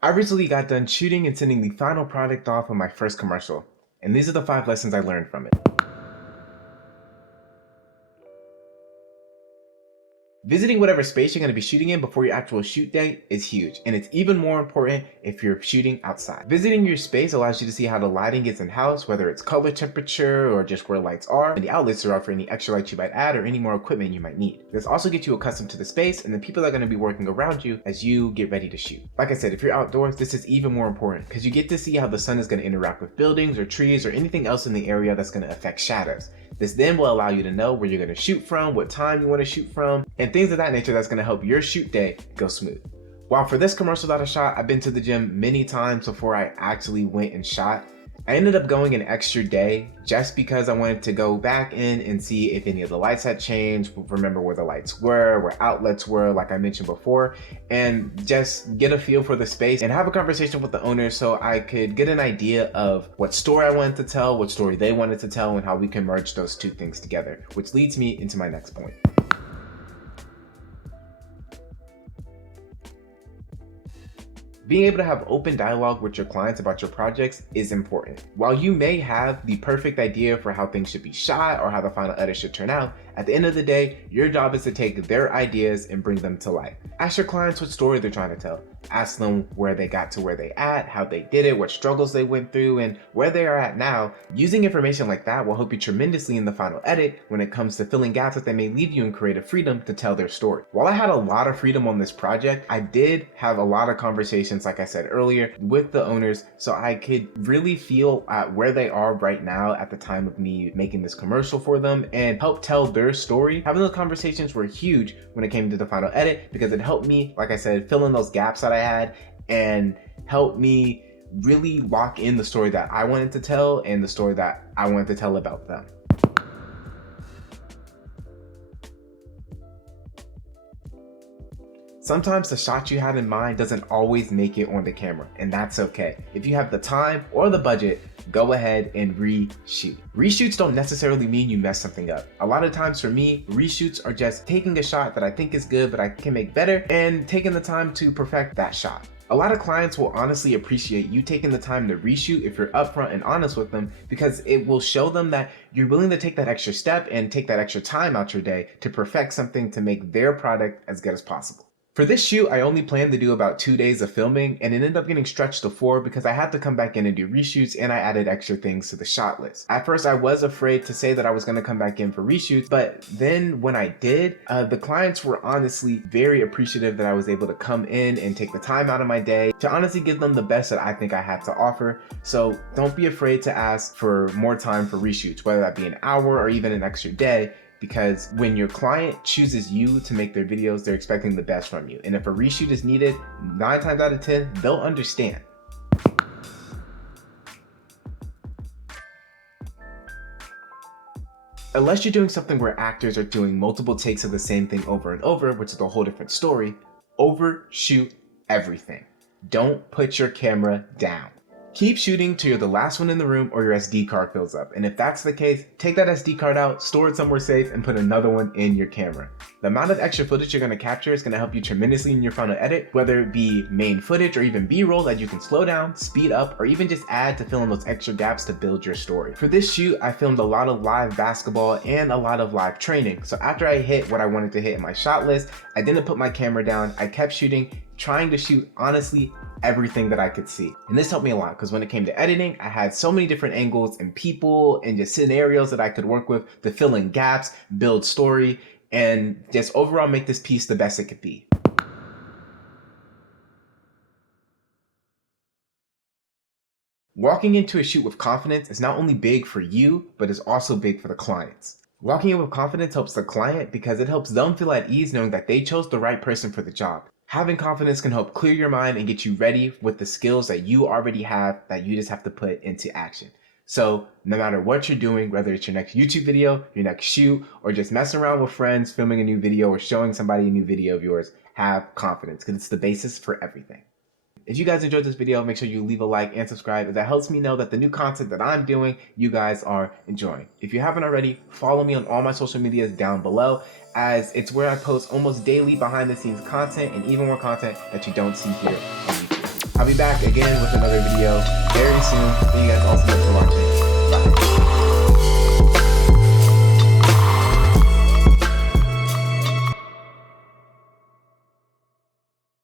I recently got done shooting and sending the final product off of my first commercial, and these are the 5 lessons I learned from it. Visiting whatever space you're going to be shooting in before your actual shoot day is huge, and it's even more important if you're shooting outside. Visiting your space allows you to see how the lighting is in-house, whether it's color temperature or just where lights are, and the outlets are for any extra lights you might add or any more equipment you might need. This also gets you accustomed to the space and the people that are going to be working around you as you get ready to shoot. Like I said, if you're outdoors, this is even more important because you get to see how the sun is going to interact with buildings or trees or anything else in the area that's going to affect shadows. This then will allow you to know where you're going to shoot from, what time you want to shoot from, and things of that nature that's going to help your shoot day go smooth. While for this commercial that I shot, I've been to the gym many times before I actually went and shot. I ended up going an extra day just because I wanted to go back in and see if any of the lights had changed, remember where the lights were, where outlets were, like I mentioned before, and just get a feel for the space and have a conversation with the owner so I could get an idea of what story I wanted to tell, what story they wanted to tell, and how we can merge those two things together, which leads me into my next point. Being able to have open dialogue with your clients about your projects is important. While you may have the perfect idea for how things should be shot or how the final edit should turn out, at the end of the day, your job is to take their ideas and bring them to life. Ask your clients what story they're trying to tell. Ask them where they got to where they at, how they did it, what struggles they went through, and where they are at now. Using information like that will help you tremendously in the final edit when it comes to filling gaps that they may leave you in creative freedom to tell their story. While I had a lot of freedom on this project, I did have a lot of conversations, like I said earlier, with the owners so I could really feel at where they are right now at the time of me making this commercial for them and help tell their story. Having those conversations were huge when it came to the final edit because it helped me, like I said, fill in those gaps that I had and help me really lock in the story that I wanted to tell and the story that I wanted to tell about them. Sometimes the shot you had in mind doesn't always make it on the camera, and that's okay. If you have the time or the budget, go ahead and reshoot. Reshoots don't necessarily mean you mess something up. A lot of times for me, reshoots are just taking a shot that I think is good but I can make better and taking the time to perfect that shot. A lot of clients will honestly appreciate you taking the time to reshoot if you're upfront and honest with them because it will show them that you're willing to take that extra step and take that extra time out your day to perfect something to make their product as good as possible. For this shoot, I only planned to do about 2 days of filming and it ended up getting stretched to 4 because I had to come back in and do reshoots and I added extra things to the shot list. At first, I was afraid to say that I was going to come back in for reshoots, but then when I did, the clients were honestly very appreciative that I was able to come in and take the time out of my day to honestly give them the best that I think I had to offer. So don't be afraid to ask for more time for reshoots, whether that be an hour or even an extra day. Because when your client chooses you to make their videos, they're expecting the best from you. And if a reshoot is needed, 9 times out of 10, they'll understand. Unless you're doing something where actors are doing multiple takes of the same thing over and over, which is a whole different story, overshoot everything. Don't put your camera down. Keep shooting till you're the last one in the room or your SD card fills up. And if that's the case, take that SD card out, store it somewhere safe, and put another one in your camera. The amount of extra footage you're going to capture is going to help you tremendously in your final edit, whether it be main footage or even B-roll that you can slow down, speed up, or even just add to fill in those extra gaps to build your story. For this shoot, I filmed a lot of live basketball and a lot of live training. So after I hit what I wanted to hit in my shot list, I didn't put my camera down. I kept shooting, trying to shoot honestly everything that I could see. And this helped me a lot because when it came to editing, I had so many different angles and people and just scenarios that I could work with to fill in gaps, build story, and just overall make this piece the best it could be. Walking into a shoot with confidence is not only big for you, but is also big for the clients. Walking in with confidence helps the client because it helps them feel at ease knowing that they chose the right person for the job. Having confidence can help clear your mind and get you ready with the skills that you already have that you just have to put into action. So no matter what you're doing, whether it's your next YouTube video, your next shoot, or just messing around with friends, filming a new video, or showing somebody a new video of yours, have confidence because it's the basis for everything. If you guys enjoyed this video, make sure you leave a like and subscribe. That helps me know that the new content that I'm doing, you guys are enjoying. If you haven't already, follow me on all my social medias down below, as it's where I post almost daily behind the scenes content and even more content that you don't see here on YouTube. I'll be back again with another video very soon. Thank you guys all so much for watching. Bye.